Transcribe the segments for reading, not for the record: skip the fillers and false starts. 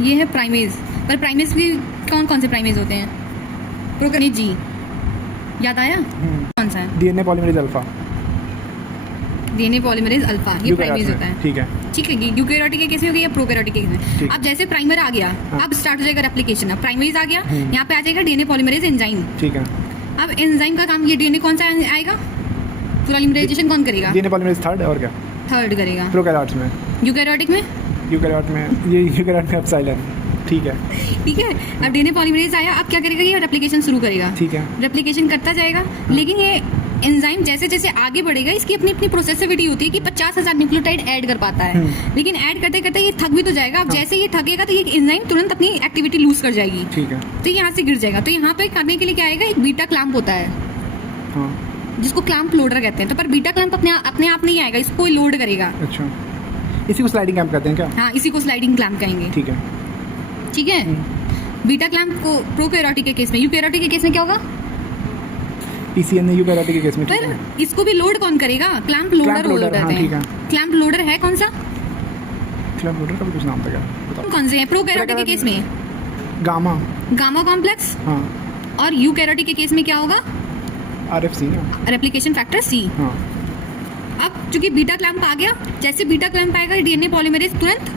ये है प्राइमेज। पर प्राइमेज भी कौन कौन से प्राइमेज होते हैं? प्रोकैरियोट जी, याद आया? कौन सा है? DNA polymerase alpha. DNA polymerase alpha, ये प्राइमेज होता है। ठीक है, ठीक है। यूकेरियोटिक के केस में हो गया या प्रोकैरियोटिक के केस में? अब जैसे प्राइमर आ गया, अब स्टार्ट हो जाएगा रेप्लिकेशन। अब प्राइमेज आ गया, यहाँ पे आ जाएगा डीएनए पॉलीमरेज एंजाइम। ठीक है। अब एंजाइम का काम, ये डीएनए कौन सा आएगा? पॉलीमराइजेशन कौन करेगा? डीएनए पॉलीमरेज थर्ड और क्या? थर्ड करेगा। प्रोकैरियोट्स में। यूकेरियोटिक में? यूकेरियोट में ये यूकेरियोट में एप्सिलॉन। ठीक है, ठीक है। अब डीएनए पॉलीमरेज आया, अब क्या करेगा? ये रेप्लिकेशन शुरू करेगा। ठीक है। रेप्लिकेशन करता जाएगा, लेकिन ये एंजाइम जैसे जैसे आगे बढ़ेगा, इसकी अपनी अपनी प्रोसेसिविटी होती है कि 50,000 न्यूक्लियोटाइड ऐड कर पाता है। लेकिन ऐड करते करते ये थक भी तो जाएगा। अब जैसे ये थकेगा तो ये एंजाइम तुरंत अपनी एक्टिविटी लूज कर जाएगी। ठीक है। तो यहाँ से गिर जाएगा। तो यहाँ पे करने के लिए क्या आएगा? एक बीटा क्लैंप होता है, हाँ। जिसको क्लैंप लोडर कहते हैं। तो पर बीटा क्लैंप अपने आप नहीं आएगा, इसको लोड करेगा। अच्छा, इसी को स्लाइडिंग क्लैंप कहते हैं क्या? हाँ, इसी को स्लाइडिंग क्लैंप कहेंगे। ठीक है। ठीक है। बीटा क्लैंप को प्रोकैरियोटिक के केस में, यूकेरियोटिक के केस में क्या होगा? पीसीएन यूकेरियोटिक के केस में। ठीक पर है। इसको भी लोड कौन करेगा? क्लैंप लोडर लोडर, हाँ, कहते ठीक हैं। है। क्लैंप लोडर है कौन सा? क्लैंप लोडर का भी कुछ नाम था क्या? बताओ। कौन से हैं? प्रोकैरियोटिक के केस में गामा। गामा कॉम्प्लेक्स, हाँ। और यूकेरियोटिक के केस में क्या होगा? आरएफसी ना। Replication factor C. हाँ। अब चूंकि बीटा क्लैंप आ गया, जैसे बीटा क्लैंप आएगा डीएनए पॉलीमरेज तुरंत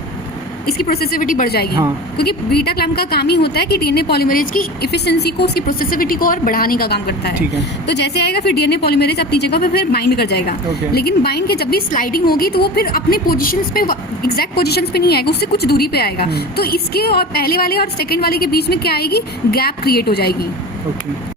इसकी प्रोसेसिविटी बढ़ जाएगी। हाँ। क्योंकि बीटा क्लैंप का काम ही होता है कि डीएनए पॉलीमरेज की एफिशिएंसी को, उसकी प्रोसेसिविटी को और बढ़ाने का काम करता है। ठीक है। तो जैसे आएगा फिर डीएनए पॉलीमरेज अपनी जगह पे फिर बाइंड कर जाएगा। Okay. लेकिन बाइंड के जब भी स्लाइडिंग होगी तो वो फिर अपने पोजीशंस पे, एग्जैक्ट पोजीशंस पे नहीं आएगा, उससे कुछ दूरी पे आएगा। तो इसके और पहले वाले और सेकंड वाले के बीच में क्या आएगी? गैप क्रिएट हो जाएगी। ओके।